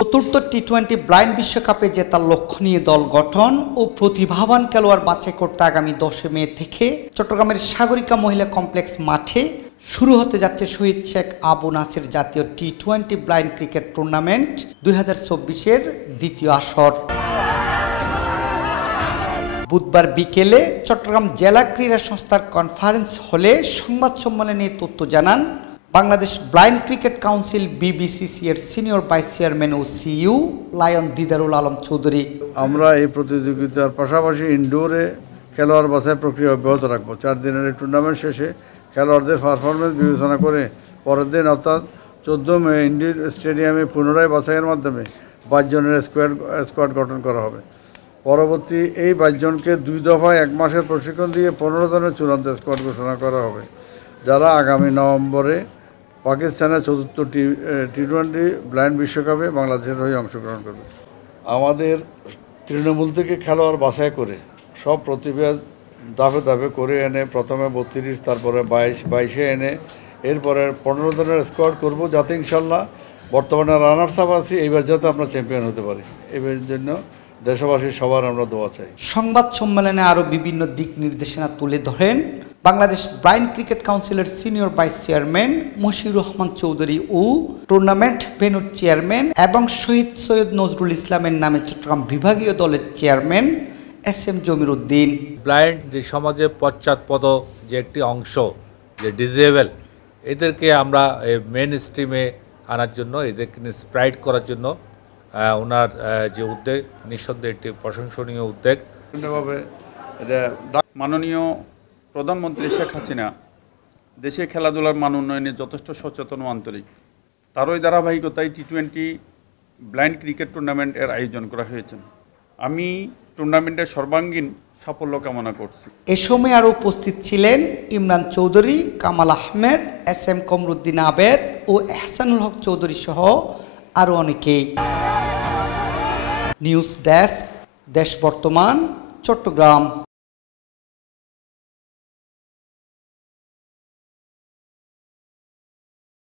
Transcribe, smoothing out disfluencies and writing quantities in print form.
চতুর্থ টি-20 ব্লাইন্ড বিশ্বকাপে জেতার লক্ষ্য নিয়ে দল গঠন ও প্রতিভাবান খেলোয়াড় বাছাই করতে আগামী 10 মে থেকে চট্টগ্রামের সাগরিকা মহিলা কমপ্লেক্স মাঠে শুরু হতে যাচ্ছে শহীদ শেখ আবু নাসের জাতীয় টি-20 ব্লাইন্ড ক্রিকেট টুর্নামেন্ট 2024-এর দ্বিতীয় আসর। বুধবার বিকেলে চট্টগ্রাম জেলা ক্রীড়া সংস্থার কনফারেন্স হলে সংবাদ সম্মেলনে তথ্য জানান বাংলাদেশ ব্লাইন্ড ক্রিকেট কাউন্সিল বিবিসিসি এর সিনিয়র ভাইস চেয়ারম্যান ও সিইও লায়ন দিদারুল আলম চৌধুরী। আমরা এই প্রতিযোগিতার পাশাপাশি ইনডোরে খেলোয়াড় বাছাই প্রক্রিয়া অব্যাহত রাখবো। 4 দিনের এই টুর্নামেন্ট শেষে খেলোয়াড়দের পারফরমেন্স বিবেচনা করে পরের দিন অর্থাৎ 14 মে ইন্ডোর স্টেডিয়ামে পুনরায় বাছাইয়ের মাধ্যমে 22 জনের স্কোয়াড গঠন করা হবে। পরবর্তী এই 22 জনকে 2 দফায় 1 মাসের প্রশিক্ষণ দিয়ে 15 জনের চূড়ান্ত স্কোয়াড ঘোষণা করা হবে, যারা আগামী নভেম্বরে পাকিস্তানের চতুর্থ টি-20 ব্লাইন্ড বিশ্বকাপে বাংলাদেশের হয়ে অংশগ্রহণ করবে। আমাদের তৃণমূল থেকে খেলোয়াড় বাছাই করে সব প্রতিভা ধাপে ধাপে করে এনে প্রথমে 32, তারপরে 22-22-এ এনে এরপরে 15 জনের স্কোয়াড করব, যাতে ইনশাল্লাহ বর্তমানে রানার্স আপ আছি, এইবার যাতে আমরা চ্যাম্পিয়ন হতে পারি। এবার জন্য দেশবাসীর সবার আমরা দোয়া চাই। সংবাদ সম্মেলনে আরও বিভিন্ন দিক নির্দেশনা তুলে ধরেন বাংলাদেশ ব্লাইন্ড ক্রিকেট কাউন্সিলের senior vice chairman Moshiur Rahman Chowdhury ও টুর্নামেন্ট ভেন্যুর চেয়ারম্যান এবং শহীদ সৈয়দ নজরুল ইসলামের নামে চট্টগ্রাম বিভাগীয় দলের চেয়ারম্যান SM জমির উদ্দিন। ব্লাইন্ড যে সমাজে পশ্চাৎপদ যে একটি অংশ, যে ডিজেবল, এদেরকে আমরা মেন স্ট্রিমে আনার জন্য, এদেরকে ইন্সপায়ার করার জন্য ওনার যে উদ্যোগ নিঃসন্দেহে একটি প্রশংসনীয় উদ্যোগ। মাননীয় প্রধানমন্ত্রী শেখ হাসিনা দেশে খেলাধুলার মান উন্নয়নে যথেষ্ট সচেতন ও আন্তরিক। তারই ধারাবাহিকতায় টি-20 ব্লাইন্ড ক্রিকেট টুর্নামেন্ট এর আয়োজন করা হয়েছে। আমি টুর্নামেন্টের সর্বাঙ্গীন সাফল্য কামনা করছি। এ সময় আরও উপস্থিত ছিলেন ইমরান চৌধুরী, কামাল আহমেদ, SM কমরুদ্দিন আবেদ ও এহসানুল হক চৌধুরী সহ আরও অনেকেই। নিউজ ডেস্ক, দেশ বর্তমান, চট্টগ্রাম।